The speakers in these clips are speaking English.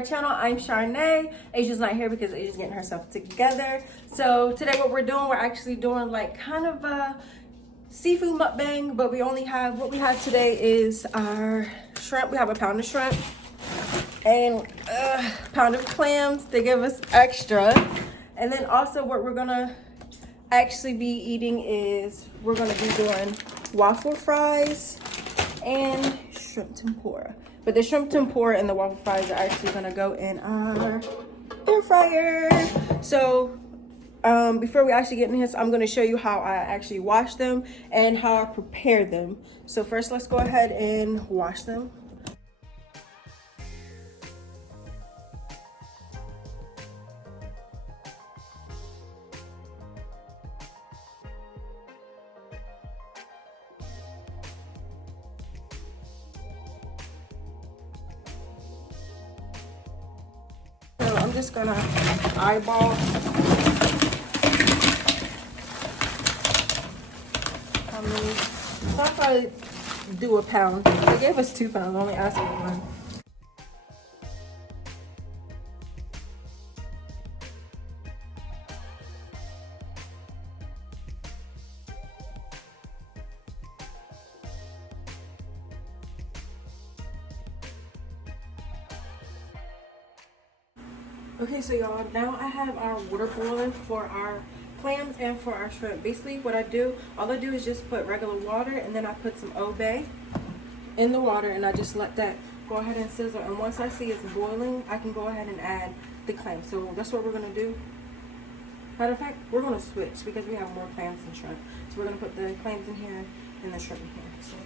our channel. I'm Charne. Asia's not here because Asia's getting herself together. So today what we're doing, we're actually doing like kind of a seafood mukbang, but we only have, what we have today is our shrimp. We have a pound of shrimp and a pound of clams. They give us extra. And then also what we're gonna actually be eating is, we're gonna be doing waffle fries and shrimp tempura. But the shrimp tempura and the waffle fries are actually gonna go in our air fryer. So before we actually get in this, I'm gonna show you how I actually wash them and how I prepare them. So first, let's go ahead and wash them. So I'm just gonna eyeball. So I'll probably do a pound. They gave us 2 pounds, I only asked for 1. Okay, so y'all, now I have our water boiling for our clams and for our shrimp. Basically what I do, all I do is just put regular water and then I put some Obey in the water and I just let that go ahead and sizzle. And once I see it's boiling, I can go ahead and add the clams. So that's what we're gonna do. Matter of fact, we're gonna switch because we have more clams than shrimp. So we're gonna put the clams in here and the shrimp in here. So.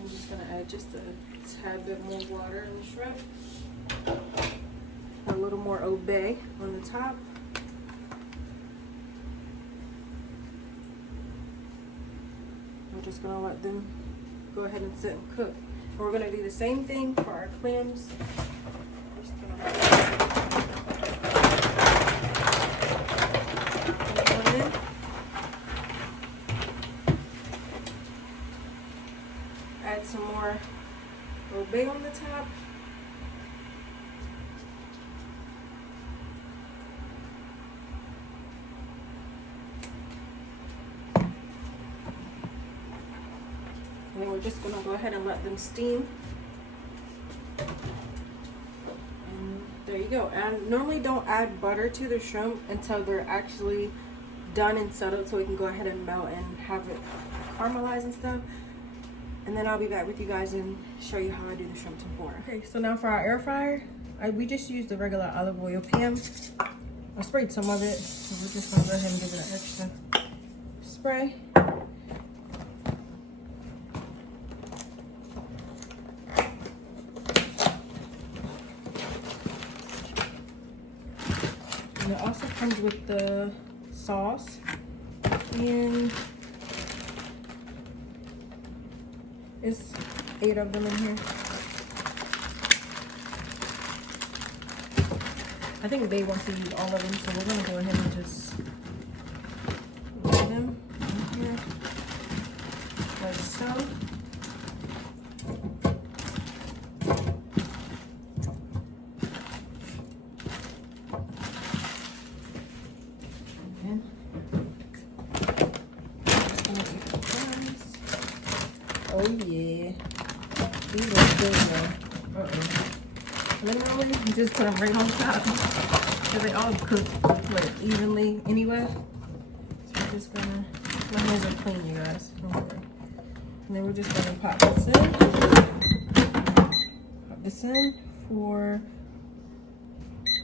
I'm just gonna add just a tad bit more water in the shrimp. A little more Obey on the top. We're just gonna let them go ahead and sit and cook. And we're gonna do the same thing for our clams. Just gonna add some more Obey on the top. And then we're just gonna go ahead and let them steam. And there you go. And I normally don't add butter to the shrimp until they're actually done and settled, so we can go ahead and melt and have it caramelize and stuff. And then I'll be back with you guys and show you how I do the shrimp tempura. Okay, so now for our air fryer, we just used the regular olive oil PM. I sprayed some of it, so we're just gonna go ahead and give it an extra spray. And it also comes with the sauce. And it's 8 of them in here. I think they want to use all of them, so we're gonna go ahead and just put them in here like so. Oh yeah, these are good though. Literally, you just put them right on top. Because they all cook like evenly anyway. So we're just gonna, my hands are clean, you guys. Okay. And then we're just gonna pop this in. Pop this in for,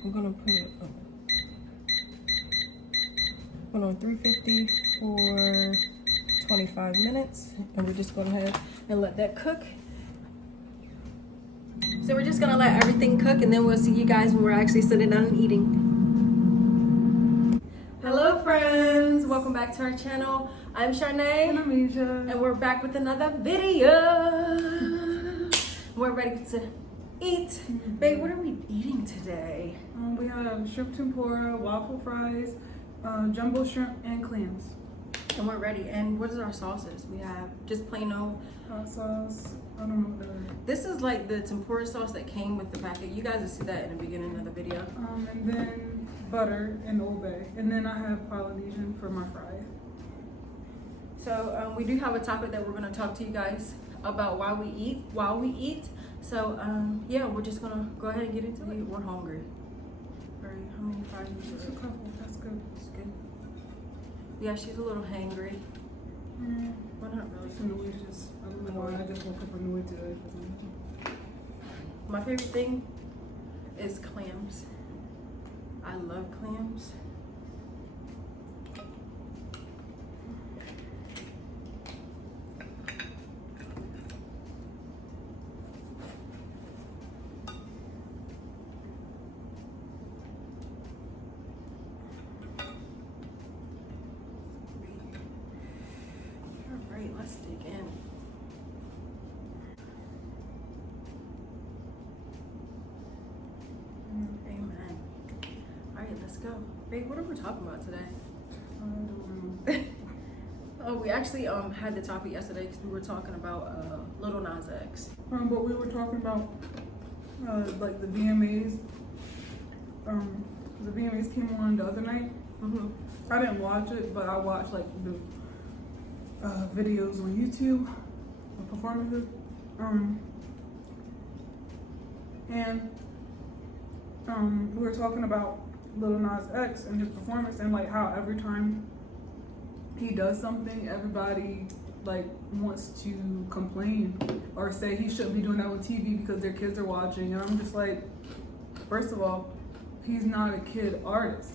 we're gonna put it on 350 for 25 minutes, and we're just going ahead and let that cook. So we're just gonna let everything cook, and then we'll see you guys when we're actually sitting down and eating. Hello friends, welcome back to our channel. I'm Charne and I'm Asia, and we're back with another video. We're ready to eat. Babe, what are we eating today? We have shrimp tempura, waffle fries, jumbo shrimp, and clams. And we're ready. And what is our sauces? We have just plain old Hot sauce. I don't know what that is. This is like the tempura sauce that came with the packet. You guys will see that in the beginning of the video. And then butter and Old Bay. And then I have Polynesian for my fry. So we do have a topic that we're going to talk to you guys about while we eat. So yeah, we're just going to go ahead and get into it. We're hungry. Sorry, how many fries do you Just a have? couple. That's good. That's good. Yeah, she's a little hangry. We're not really. Some noodles. I don't know why I just woke up a noodle today. My favorite thing is clams. I love clams. All right, let's dig in. Amen. All right, let's go. Babe, what are we talking about today? I don't know. Oh, we actually had the topic yesterday because we were talking about Lil Nas X. But we were talking about like the VMAs. The VMAs came on the other night. Mm-hmm. I didn't watch it, but I watched like the videos on YouTube of performances. We were talking about Lil Nas X and his performance and like how every time he does something, everybody like wants to complain or say he shouldn't be doing that on TV because their kids are watching. And I'm just like, first of all, he's not a kid artist.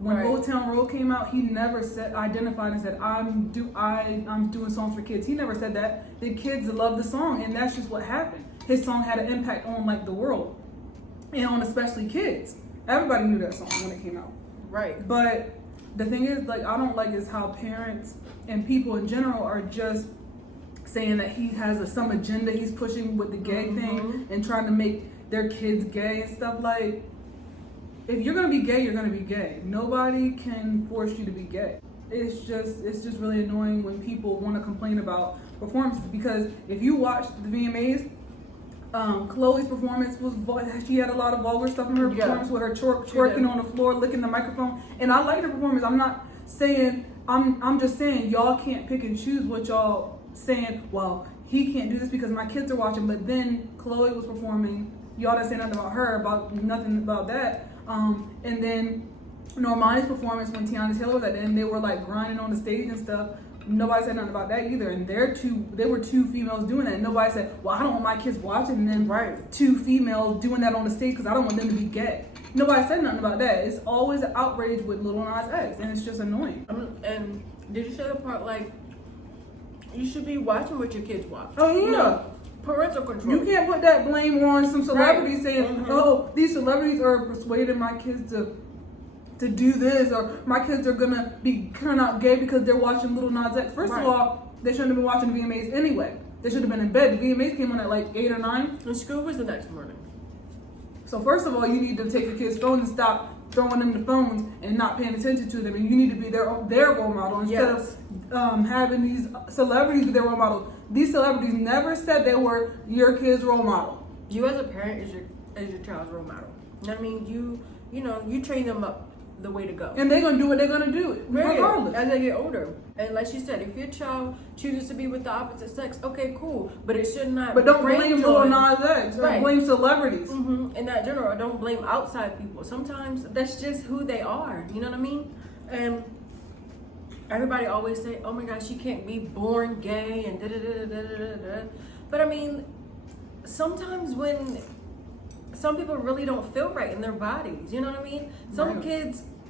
When Right. Old Town Road came out, he never identified and said, I'm doing songs for kids. He never said that. The kids love the song, and that's just what happened. His song had an impact on like the world, and on especially kids. Everybody knew that song when it came out. Right. But the thing is, like, I don't like is how parents and people in general are just saying that he has some agenda he's pushing with the gay thing and trying to make their kids gay and stuff. Like, if you're gonna be gay, you're gonna be gay. Nobody can force you to be gay. It's just really annoying when people want to complain about performances, because if you watch the VMAs, Chloe's performance she had a lot of vulgar stuff in her performance with her twerking on the floor, licking the microphone, and I liked her performance. I'm not saying I'm just saying y'all can't pick and choose what y'all saying. Well, he can't do this because my kids are watching, but then Chloe was performing. Y'all didn't say nothing about nothing about that. And then Normani's performance when Tiana Taylor was at the end, they were like grinding on the stage and stuff. Nobody said nothing about that either. And they were two females doing that. And nobody said, well, I don't want my kids watching and then two females doing that on the stage because I don't want them to be gay. Nobody said nothing about that. It's always an outrage with Lil Nas X, and it's just annoying. And did you say the part like you should be watching what your kids watch? Oh yeah. No. Parental control. You can't put that blame on some celebrities saying, oh, these celebrities are persuading my kids to do this, or my kids are gonna turn out gay because they're watching Lil Nas X. First of all, they shouldn't have been watching the VMAs anyway. They should have been in bed. The VMAs came on at like 8 or 9. And school was the next morning. So first of all, you need to take your kids' phones and stop throwing them the phones and not paying attention to them. And you need to be their role model instead of having these celebrities be their role model. These celebrities never said they were your kid's role model. You as a parent is your child's role model. You know what I mean? You train them up the way to go. And they're gonna do what they're gonna do, regardless. As they get older. And like she said, if your child chooses to be with the opposite sex, okay, cool. But it should not. But don't blame Lil Nas X. Don't blame celebrities. In that general, don't blame outside people. Sometimes that's just who they are. You know what I mean? And everybody always say, "Oh my gosh, you can't be born gay," and da da da da da da da. But I mean, sometimes when some people really don't feel right in their bodies, you know what I mean?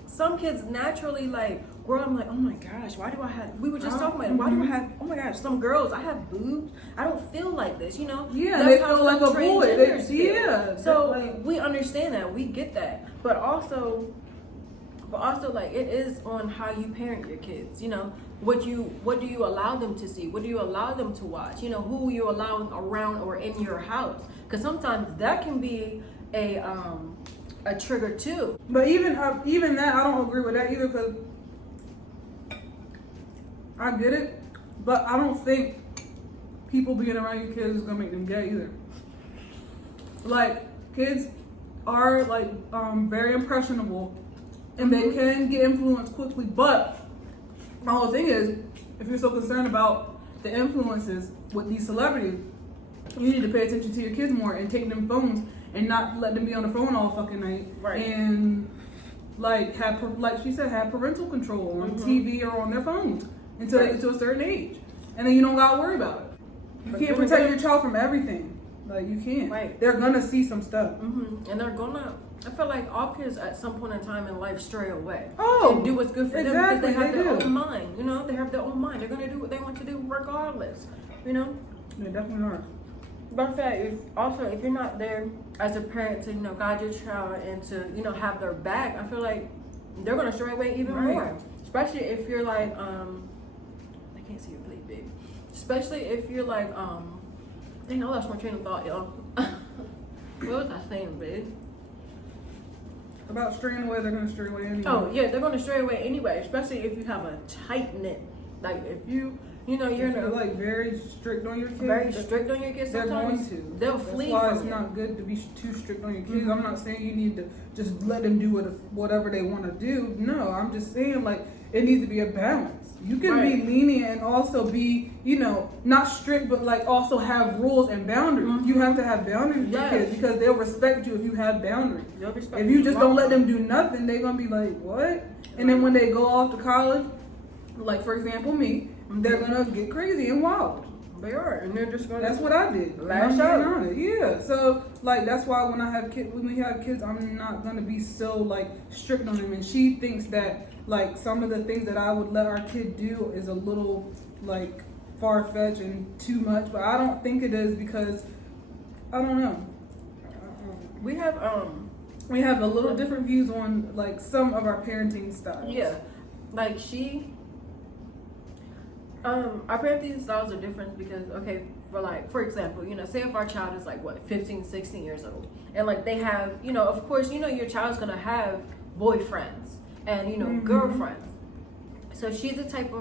Some kids naturally like grow up like, oh my gosh, why do I have? We were just talking about it. Why do I have? Oh my gosh, some girls, I have boobs. I don't feel like this, you know? Yeah, that's they how feel like some a boy. transgenders feel. Yeah. So we understand that, we get that, but also like it is on how you parent your kids, you know. what do you allow them to see? What do you allow them to watch? You know, who you allowing around or in your house? Because sometimes that can be a trigger too. But even that, I don't agree with that either, because I get it, but I don't think people being around your kids is gonna make them gay either. Like, kids are like very impressionable, and they can get influenced quickly. But my whole thing is, if you're so concerned about the influences with these celebrities, you need to pay attention to your kids more and take them phones and not let them be on the phone all fucking night. Right. And like like she said, have parental control on TV or on their phones until they get to a certain age, and then you don't gotta worry about it. You can't protect your child from everything. Like, you can't. Right. They're gonna see some stuff. And they're gonna. I feel like all kids at some point in time in life stray away. Oh, and do what's good for them exactly, because they have they their do. own mind. You know, they have their own mind. They're gonna do what they want to do regardless. You know. They definitely are. But in fact, if you're not there as a parent to, you know, guide your child and to, you know, have their back, I feel like they're gonna stray away even more. Especially if you're like, I can't see your plate, babe. Especially if you're like, dang, I lost my train of thought, y'all. What was I saying, babe? About straying away, they're gonna stray away anyway. Oh yeah, they're gonna stray away anyway. Especially if you have a tight knit, like if you know, you're if you're like very strict on your kids. very strict on your kids. They're Sometimes going to. they'll That's flee why from it's you. not good to be too strict on your kids. I'm not saying you need to just let them do whatever they want to do. No, I'm just saying like it needs to be a balance. You can be lenient and also be, you know, not strict, but like also have rules and boundaries. You have to have boundaries with your kids because they'll respect you if you have boundaries. If you just don't let them do nothing, they're gonna be like, what? And then when they go off to college, like for example me, they're gonna get crazy and wild. They are, and they're just gonna. That's what I did. Lash I'm out. being honest. Yeah. So like that's why when we have kids, I'm not gonna be so like strict on them. And she thinks that like some of the things that I would let our kid do is a little like far fetched and too much, but I don't think it is because I don't know. We have a little different views on like some of our parenting styles. Yeah, like our parenting styles are different because, okay, for example, you know, say if our child is like, 15, 16 years old, and like they have, you know, of course, you know, your child's gonna have boyfriends and, you know, girlfriends. So she's the type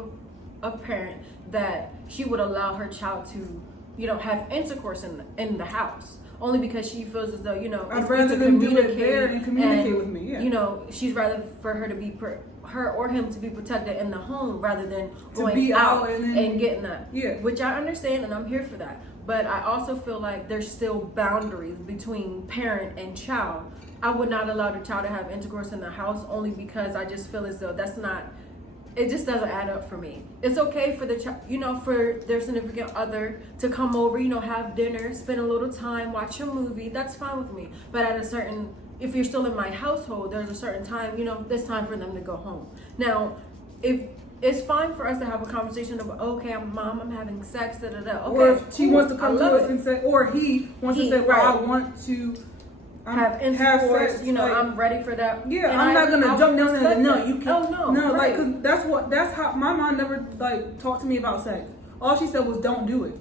of parent that she would allow her child to, you know, have intercourse in the house. Only because she feels as though, you know, I'd rather them do it there and communicate with me. Yeah. You know, she's rather for her to be her or him to be protected in the home rather than going out and getting that. Yeah. Which I understand and I'm here for that. But I also feel like there's still boundaries between parent and child. I would not allow the child to have intercourse in the house only because I just feel as though it just doesn't add up for me. It's okay for the child, you know, for their significant other to come over, you know, have dinner, spend a little time, watch a movie. That's fine with me. But if you're still in my household, there's a certain time, you know, it's time for them to go home. Now, if it's fine for us to have a conversation of, okay, I'm having sex, da da da. Okay, or if she cool, wants to come to us and say, or he wants to say, well, I want to have intercourse, sex, you know, like, I'm ready for that. Yeah, and I'm not gonna jump down there and no, you can't. Oh no, right. Like, cause that's how my mom never like talked to me about sex. All she said was, don't do it.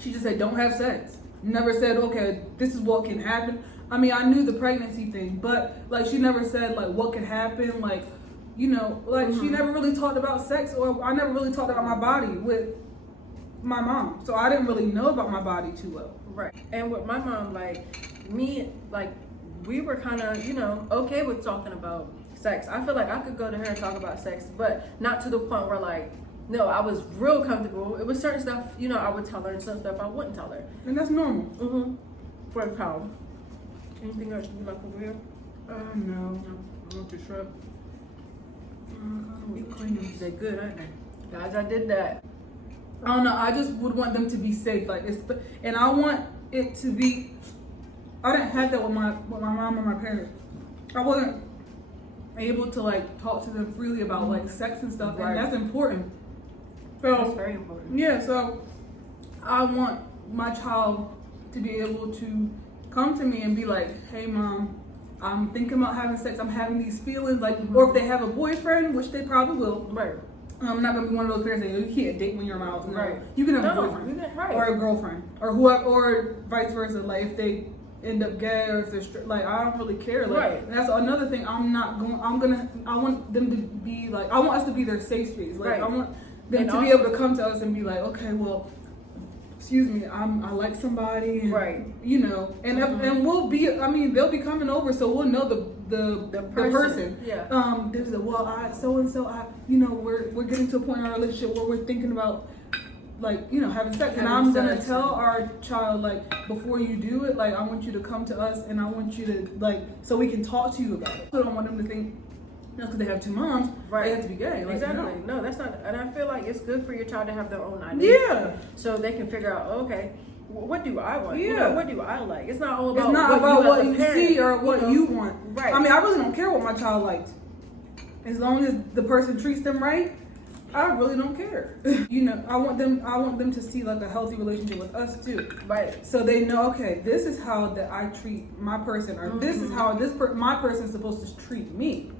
She just said, don't have sex. Never said, okay, this is what can happen. I mean, I knew the pregnancy thing, but like she never said like what could happen, like, you know, like she never really talked about sex, or I never really talked about my body with my mom, so I didn't really know about my body too well. Right. And with my mom, we were kind of, you know, okay with talking about sex. I feel like I could go to her and talk about sex, but not to the point where like, no, I was real comfortable. It was certain stuff, you know, I would tell her, and some stuff I wouldn't tell her. And that's normal. For a child. Anything else you'd like over here? No. Want to shrub? They're good, aren't they? Guys, I did that. I don't know. I just would want them to be safe, like and I want it to be. I didn't have that with my mom and my parents. I wasn't able to like talk to them freely about like sex and stuff, and that's important. So That's very important. Yeah, so I want my child to be able to come to me and be like, "Hey, mom, I'm thinking about having sex. I'm having these feelings." Like, or if they have a boyfriend, which they probably will. Right. I'm not gonna be one of those parents saying you can't date when you're around. No. Right. You can have No, a boyfriend right. or a girlfriend or whoever, or vice versa. Like if they end up gay or if they're straight, like I don't really care. Like, Right. And that's another thing. I want them to be like, I want us to be their safe space. Like Right. I want them And to be able to come to us and be like, okay, well, excuse me, I like somebody, and, Right. You know, and and we'll be. I mean, they'll be coming over, so we'll know the person. Yeah. There's a so and so. You know, we're getting to a point in our relationship where we're thinking about, like, you know, having sex, and I'm gonna tell our child, like, before you do it, like, I want you to come to us, and I want you to, like, so we can talk to you about it. I don't want them to think, because they have two moms, they have to be gay. Like, exactly. No, that's not. And I feel like it's good for your child to have their own identity. Yeah. So they can figure out, okay, what do I want? Yeah. You know, what do I like? It's not all about. It's not about what you you as a parent, see or what you want. Right. I mean, I really don't care what my child likes. As long as the person treats them right, I really don't care. You know, I want them to see like a healthy relationship with us too. Right. So they know, okay, this is how that I treat my person, or this is how my person is supposed to treat me.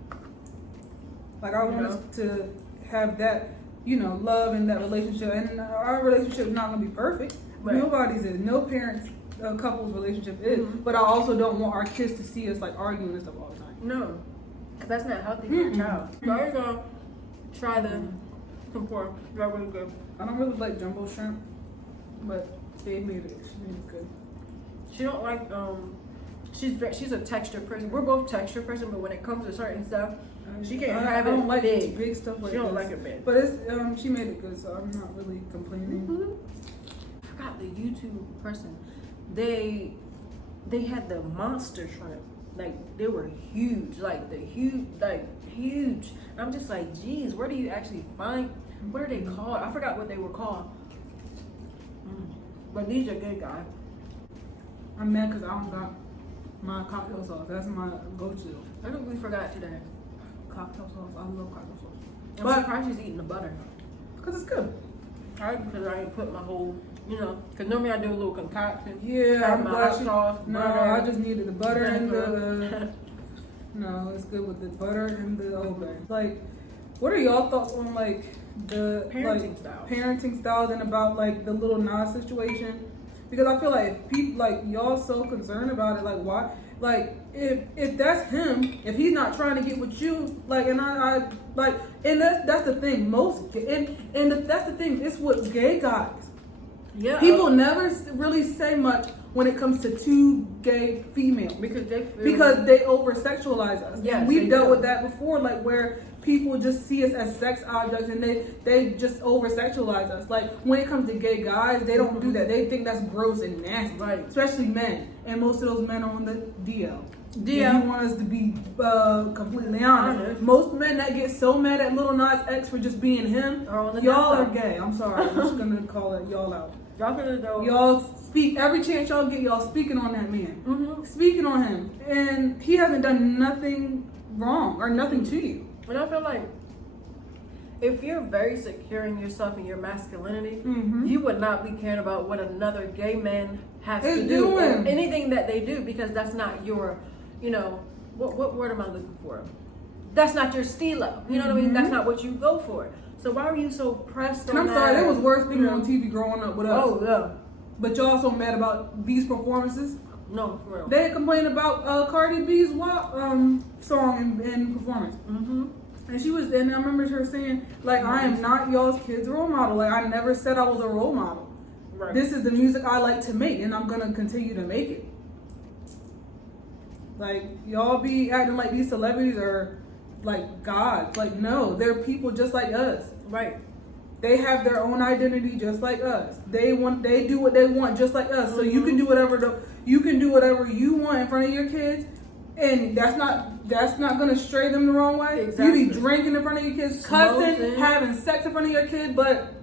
Like I want us to have that, you know, love in that relationship, and our relationship is not gonna be perfect. Right. Nobody's is. No parents, couple's relationship is. But I also don't want our kids to see us like arguing and stuff all the time. No, because that's not healthy for your child. So I'm gonna try the conform. They're really good. I don't really like jumbo shrimp, but they made it. She made it good. She don't like she's a texture person. We're both texture person, but when it comes to certain stuff, she can't have I don't it like big. big stuff like She don't this. like it big. But it's she made it good, so I'm not really complaining. I forgot the YouTube person. They had the monster shrimp. Like they were huge, like huge. And I'm just like, geez, where do you actually find? What are they called? I forgot what they were called. But these are good, guys. I'm mad because I don't got my cocktail sauce. That's my go-to. I completely forgot today. Cocktail sauce. I love cocktail sauce. I'm surprised she's eating the butter. Because it's good. Because I didn't put my whole, you know, because normally I do a little concoction. Yeah, I'm glad sauce, no, butter, I just needed the butter and the. vinegar. No, it's good with the butter and the Old Bay. Like, what are y'all thoughts on like the parenting styles and about like the little Nas situation? Because I feel like if people like y'all so concerned about it, like why? Like if that's him, if he's not trying to get with you, like, and I like, and that's the thing. That's the thing. It's what gay guys. Yeah. People never really say much when it comes to two gay females because they over sexualize us. Yeah, we've dealt with that before, like where people just see us as sex objects and they just over sexualize us. Like when it comes to gay guys, they don't do that. They think that's gross and nasty, right? Especially men, and most of those men are on the DL. If you want us to be completely honest, most men that get so mad at Lil Nas X for just being him, y'all are gay. I'm sorry, I'm just gonna call it y'all out. Y'all speak every chance y'all get. Y'all speaking on that man, speaking on him, and he hasn't done nothing wrong or nothing to you. And I feel like if you're very secure in yourself and your masculinity, you would not be caring about what another gay man has to do or anything that they do, because that's not your, you know, what word am I looking for? That's not your stilo. You know what I mean? That's not what you go for. So why are you so pressed on that? I'm sorry, there was worse things on TV growing up with us. Oh, yeah. But y'all so mad about these performances? No, for real. They complained about Cardi B's song and performance. And she was, and I remember her saying, like, I am not y'all's kid's role model. Like, I never said I was a role model. Right. This is the music I like to make, and I'm gonna continue to make it. Like, y'all be acting like these celebrities are like gods. Like, no, they're people just like us. Right. They have their own identity just like us. They do what they want just like us. So you can do whatever you want in front of your kids, and that's not gonna stray them the wrong way. Exactly. You be drinking in front of your kids, cussing, having sex in front of your kid, but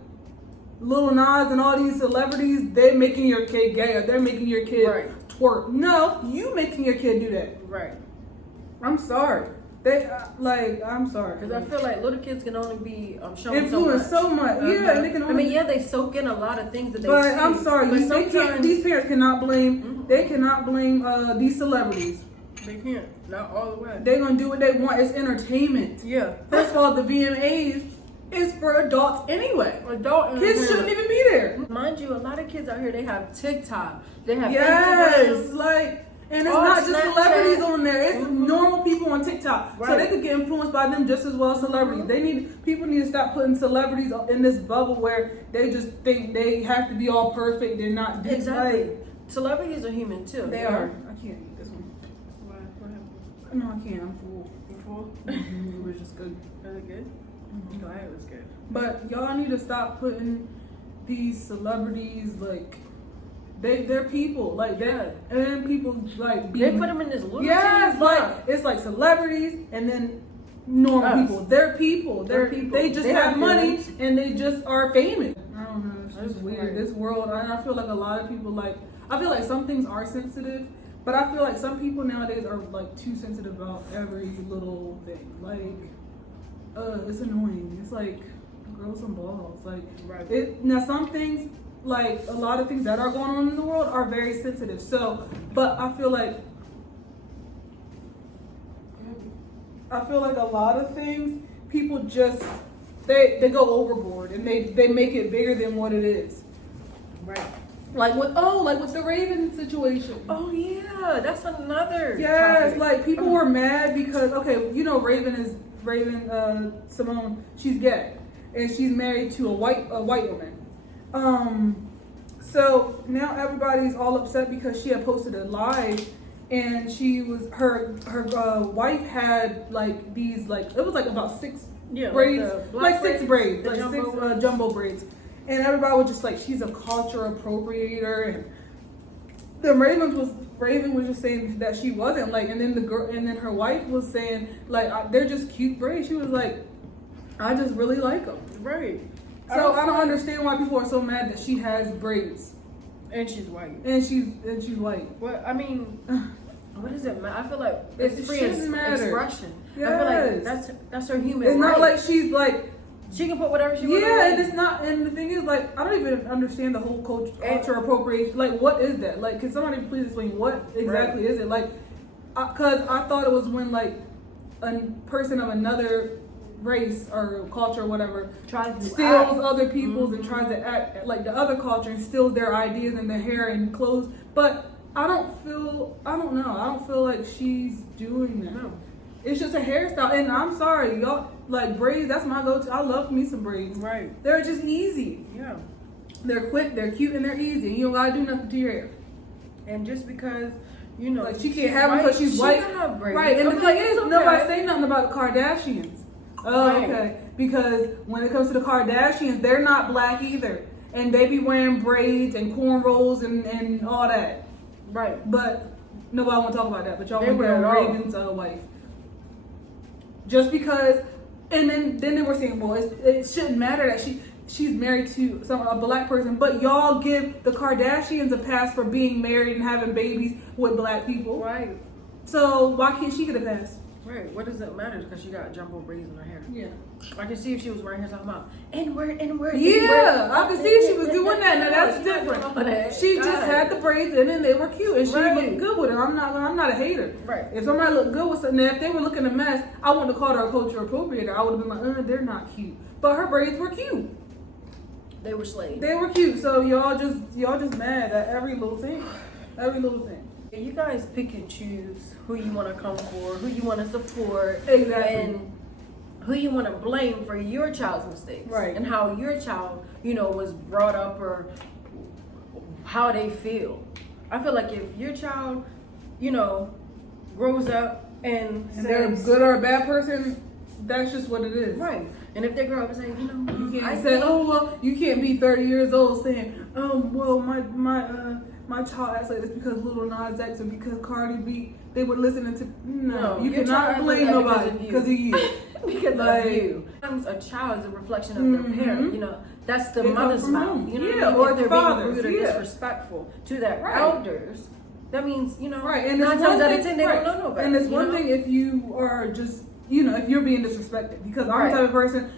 Lil Nas and all these celebrities, they're making your kid gay, or they're making your kid twerk. No, you making your kid do that. Right. I'm sorry. I'm sorry. Because I feel like little kids can only be shown influenced so much. Yeah, they can only. they soak in a lot of things that they. But see. I'm sorry, these parents cannot blame. They cannot blame these celebrities. They can't. Not all the way. They're gonna do what they want. It's entertainment. Yeah. First of all, the VMAs is for adults anyway. Adult Kids shouldn't even be there. Mind you, a lot of kids out here, they have TikTok, they have Yes, Instagram. like, and it's Or not just Snapchat. celebrities on there. It's normal people on TikTok, so Right. they could get influenced by them just as well as celebrities. People need to stop putting celebrities in this bubble where they just think they have to be all perfect and not Exactly. like, Celebrities are human too. they you know? are. I can't eat this one. What happened? No, I can't. I'm full. You full? It was just good. Was it good? I'm glad it was good. But y'all need to stop putting these celebrities like they're people like that, and then people like They put them in this little yes, tiny like box. it's like celebrities and then normal Us. people. They're people. They're people. They just They have have money feelings. and they just are famous. I don't know. It's just That's weird. weird. This world. I feel like a lot of people like. I feel like some things are sensitive, but I feel like some people nowadays are like too sensitive about every little thing. Like, it's annoying. It's like grow some balls. Like, Right. now some things, like a lot of things that are going on in the world, are very sensitive. So, but I feel like a lot of things people just they go overboard and they make it bigger than what it is. Right. Like with the Raven situation. Oh yeah, that's another. Yes, topic. like people were mad because Raven Simone, she's gay and she's married to a white woman. So now everybody's all upset because she had posted a live and her wife had like these like it was like about six braids, like six braids, like six jumbo braids. And everybody was just like, she's a culture appropriator, and the Raven was just saying that she wasn't like, and then her wife was saying like they're just cute braids. She was like, I just really like them. Right. So I don't understand why people are so mad that she has braids And she's white. and she's white. What I mean, what does it matter? I feel like It it's free shouldn't matter. expression. Yes. I feel like that's her human It's right. not like she's like. She can put whatever she wants. Yeah, and it's not. And the thing is, like, I don't even understand the whole culture appropriation. Like, what is that? Like, can somebody please explain what exactly is it? Like, because I thought it was when like a person of another race or culture or whatever steals other people's and tries to act like the other culture and steals their ideas and their hair and clothes. But I don't feel like she's doing that. No. It's just a hairstyle, and I'm sorry, y'all. Like braids, that's my go-to. I love me some braids. Right. They're just easy. Yeah. They're quick, they're cute, and they're easy. You don't gotta do nothing to your hair. And just because you know, like she can't have them because she's white, can have braids. right? And the thing is, okay. nobody say nothing about the Kardashians. Oh, Right. okay. Because when it comes to the Kardashians, they're not black either, and they be wearing braids and cornrows and all that. Right. But nobody want to talk about that. But y'all They want to wear it all. Raven's wife. Just because, and then they were saying, well, it shouldn't matter that she's married to a black person, but y'all give the Kardashians a pass for being married and having babies with black people. Right. So why can't she get a pass? Right. What does it matter? Because she got jumbo braids in her hair. Yeah. I can see if she was wearing hair talking about N-word. Yeah, I can see if she was doing that. Now that's different. She just had the braids and then they were cute and she looked good with it. I'm not a hater. Right. If somebody looked good with something, now if they were looking a mess, I wouldn't have called her a culture appropriator. I would have been like, they're not cute. But her braids were cute. They were slaves. They were cute. So y'all just mad at every little thing. Every little thing. You guys pick and choose who you want to come for, who you want to support, Exactly. and who you want to blame for your child's mistakes, right? And how your child, was brought up or how they feel. I feel like if your child, grows up and they're a good or a bad person, that's just what it is, right? And if they grow up and say, you can't say, oh well, you can't be 30 years old saying, well, my child acts like this because Lil Nas X and because Cardi B, they were listening to. No, you cannot blame nobody because of you. Because of you. Sometimes a child is a reflection of their parent. That's the mother's mouth. Or if they're fathers, being rude or disrespectful to their elders, that means right. And 9 times out of 10 they don't know no better. And it's one thing if you are just if you're being disrespected, because I'm the type of person.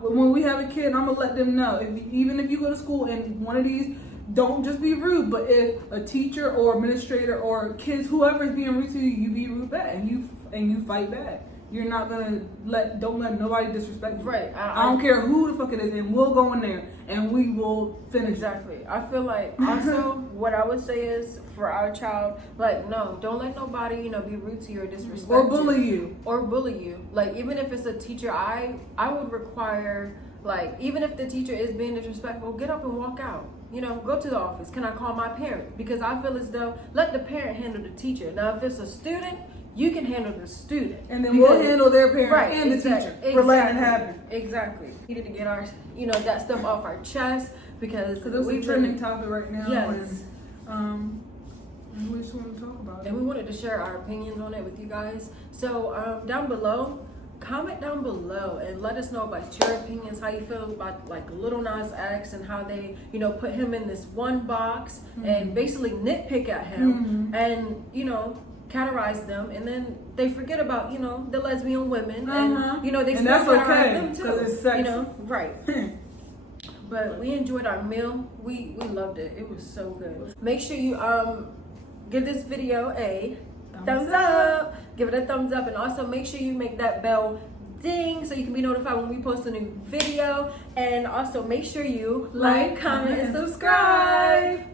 When we have a kid, I'm gonna let them know. Even if you go to school and one of these. Don't just be rude, but if a teacher or administrator or kids, whoever is being rude to you, you be rude back and you fight back. you're not gonna don't let nobody disrespect you. Right. I don't care who the fuck it is, and we'll go in there and we will finish. Exactly. I feel like also what I would say is for our child, like, no, don't let nobody, you know, be rude to you or disrespect Or bully you. Or bully you. Like, even if it's a teacher, I would require, like, even if the teacher is being disrespectful, get up and walk out. You know, go to the office. Can I call my parent? Because I feel as though let the parent handle the teacher. Now, if it's a student, you can handle the student. And then we'll handle their parent and the teacher for letting it happen. Exactly. We needed to get our, you know, that stuff off our chest because it's a trending topic right now. Yes. And we just want to talk about it. And we wanted to share our opinions on it with you guys. So down below, comment down below and let us know about your opinions, how you feel about like Lil Nas X and how they, you know, put him in this one box and basically nitpick at him and, you know, categorize them, and then they forget about, you know, the lesbian women and, you know, they still categorize them too. It's sexy. You know, right. But we enjoyed our meal. We loved it. It was so good. Make sure you give this video a thumbs up. Give it a thumbs up, and also make sure you make that bell ding so you can be notified when we post a new video. And also make sure you like, comment, and subscribe.